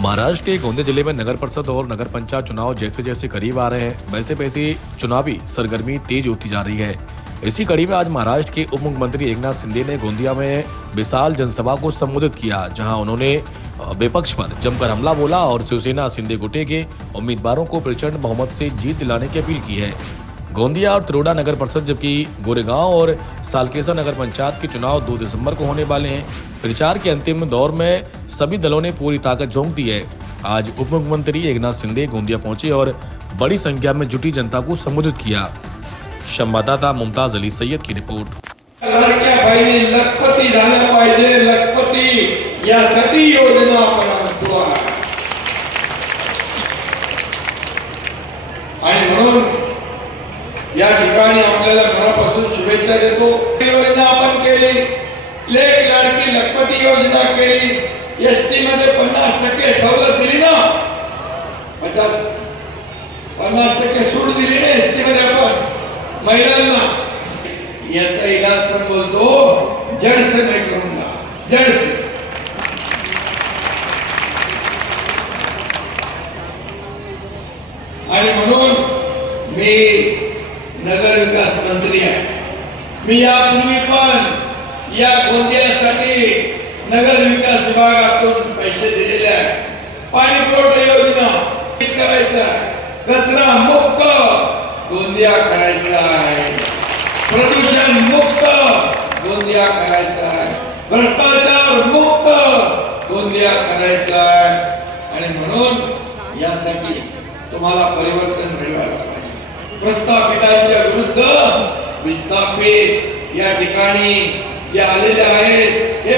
महाराष्ट्र के गोंदिया जिले में नगर परिषद और नगर पंचायत चुनाव जैसे जैसे करीब आ रहे हैं वैसे वैसे चुनावी सरगर्मी तेज होती जा रही है। इसी कड़ी में आज महाराष्ट्र के उप मुख्यमंत्री एकनाथ शिंदे ने गोंदिया में विशाल जनसभा को संबोधित किया, जहां उन्होंने विपक्ष पर जमकर हमला बोला और शिवसेना शिंदे गुटे के उम्मीदवारों को प्रचंड बहुमत से जीत दिलाने की अपील की है। गोंदिया और तिरोडा नगर परिषद जबकि गोरेगांव और सालकेसा नगर पंचायत के चुनाव 2 दिसंबर को होने वाले हैं। प्रचार के अंतिम दौर में सभी दलों ने पूरी ताकत झोंक दी है। आज उप मुख्यमंत्री एकनाथ शिंदे गोंदिया पहुंचे और बड़ी संख्या में जुटी जनता को संबोधित किया। संवाददाता मुमताज अली सैयद की रिपोर्ट। लाडक्या बहिणी लखपती झाल्या पाहिजे, लखपती यासाठी योजना आपण आणतो आणि म्हणून या ठिकाणी आपल्याला मनापासून शुभेच्छा देतो। योजना आपण केली, लेक लाडकी लखपती योजना केली, एसटी मध्ये 50% सवलत दिली ना, 50% सूट दिली ना एसटी मध्ये आपण महिलांना। याचा इलाज पण बोलतो जड़ से मैं करूंगा, जड़ से। आणि म्हणून मी नगर विकास मंत्री आहे। मी यापूर्वी पण या गोंदियासाठी नगर विकास विभागातून पैसे दिलेले आहे। पाणी पुरवठा योजना करायचा, कचरा मुक्त गोंदिया करायचा आहे, प्रदूषण मुक्त गोंदिया करायचा आहे, भ्रष्टाचार मुक्त गोंदिया करायचा आहे। आणि म्हणून यासाठी तुम्हाला परिवर्तन मिळवायला पाहिजे। प्रस्थापितांच्या विरुद्ध विस्थापित या ठिकाणी जे आलेले आहेत हे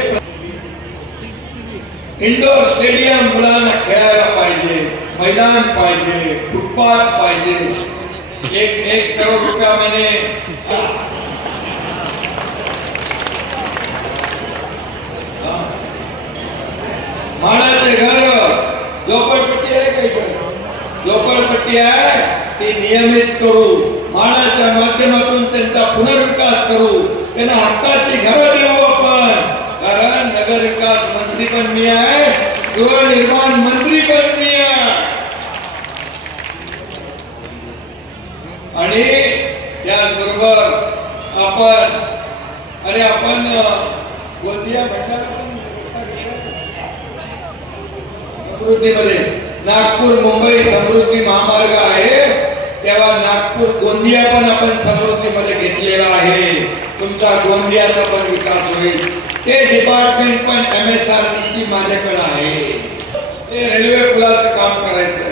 इंडोर स्टेडियम मुलांना खेळायला पाहिजे, मैदान पाहिजे, फुटपाथ पाहिजे। 1 करोड रुपयामध्ये माडाचे घर, झोपडपट्टी आहे काही, झोपडपट्टी आहे ती नियमित करू, माडाच्या माध्यमातून त्यांचा पुनर्विकास करू, त्यांना हक्काची घरं देऊ आपण। कारण नगर विकास मंत्री पण मी आहे, गृहनिर्माण मंत्री पण मी आहे। आणि त्याचबरोबर आपण गोंदिया समृद्धीमध्ये नागपूर मुंबई समृद्धी महामार्ग आहे, तेव्हा नागपूर गोंदिया पण आपण समृद्धीमध्ये घेतलेला आहे। तुमचा गोंदियाचा पण विकास होईल। ते डिपार्टमेंट पण MSRDC माझ्याकडे आहे। ते रेल्वे पुलाचं काम करायचं,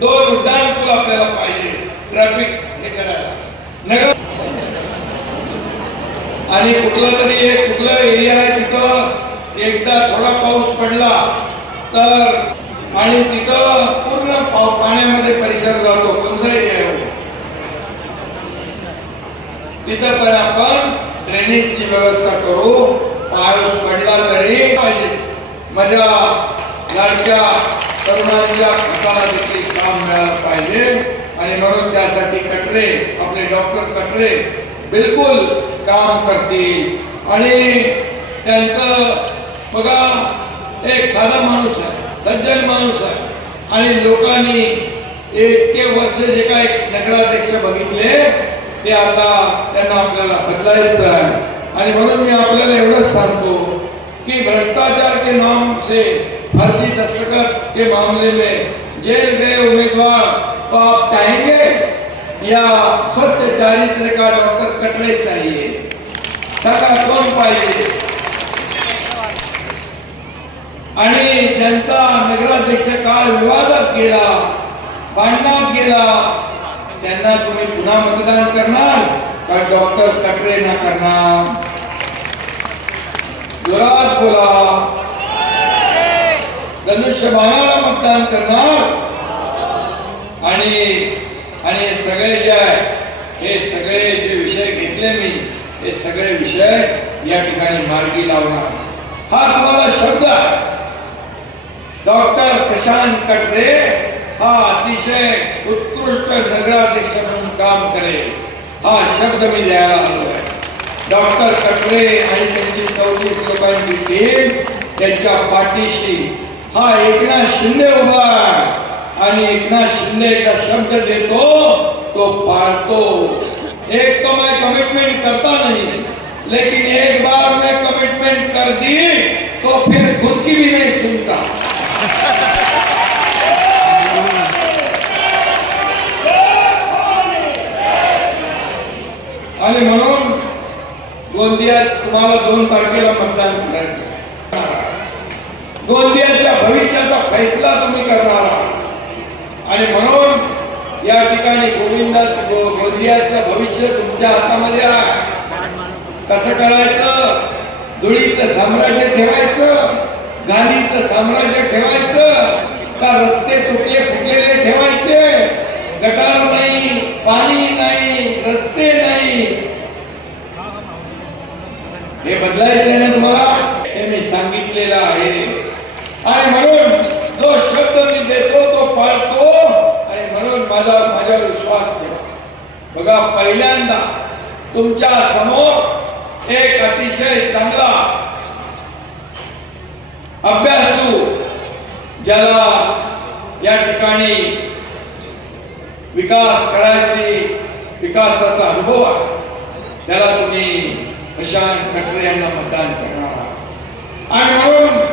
2 उड्डाण पूल आपल्याला पाहिजे, ट्रॅफिक हे करायला नगर। आणि कुठला एरिया आहे तिथं एकदा थोडा पाऊस पडला तर आणि तिथं पूर्ण पाण्यामध्ये परिसर जातो, कोणता एरिया आहे तिथं पण आपण ड्रेनेजची व्यवस्था करू। पाऊस पडला तरी पाहिजे, माझ्या लाडक्या तरुणांच्या हाताला देखील काम मिळालं पाहिजे। आणि म्हणून त्यासाठी कटरे, आपले डॉक्टर कटरे बिलकुल काम करतील। आणि त्यांचं बघा, एक साधा माणूस आहे, सज्जन माणूस आहे, आणि लोकांनी इतके वर्ष जे काही नगराध्यक्ष बघितले ते आता त्यांना आपल्याला बदलायचं आहे। आणि म्हणून मी आपल्याला एवढंच सांगतो कि भ्रष्टाचार के नाम से फर्जी दस्तखत के मामले में जेल गए उम्मीदवार तो आप चाहेंगे या स्वच्छ चारित्र का डॉक्टर कटरे चाहिए? सगळा कोण पाहिजे? आणि ज्यांचा नगराध्यक्ष काळ विवादात गेला, भांडणात गेला, त्यांना तुम्ही पुन्हा मतदान करणार का डॉक्टर कटरेंना करणार? जोरात बोला, धनुष्यबाणाला मतदान करणार? आणि सगळे जे आहे, हे सगळे जे विषय घेतले मी, हे सगळे विषय या ठिकाणी मार्गी लावणार। हा तुम्हाला शब्द आहे, डॉक्टर प्रशांत कटरे हा अतिशय उत्कृष्ट नगराध्यक्ष म्हणून काम करेल, हा शब्द मी द्यायला आलो आहे। डॉक्टर कटरे आणि त्यांची 34 लोकांची टीम त्यांच्या पाठीशी हा एकनाथ शिंदे उभा आहे आणि एकनाथ शिंदे का शब्द देतो तो पाळतो। एक तो मैं कमिटमेंट करता नहीं, लेकिन एक बार मैं कमिटमेंट कर दी तो फिर खुद की भी नहीं सुनता। आणि म्हणून गोंदियात तुम्हाला 2 तारखेला मतदान करायचं। गोंदियाच्या भविष्याचा फैसला तुम्ही करणार आहात आणि म्हणून या ठिकाणी गोंदियाचं भविष्य तुमच्या हातामध्ये आहे। कसं करायचं? धुळीचं साम्राज्य ठेवायचं, गांधीचं साम्राज्य ठेवायचं का रस्ते तुटले फुटलेले ठेवायचे? गटार नाही, पाणी नाही, रस्ते नाही, हे बदलायचं ना तुम्हाला? हे मी सांगितलेलं आहे आणि म्हणून जो शब्द मी देतो तो पाळतो आणि म्हणून माझ्यावर विश्वास ठेवा। बघा, पहिल्यांदा तुमच्या समोर एक अतिशय चांगला अभ्यासू, ज्याला या ठिकाणी विकास करायची, विकासाचा अनुभव आहे, त्याला तुम्ही प्रशांत कटरे यांना मतदान करणार आहात आणि म्हणून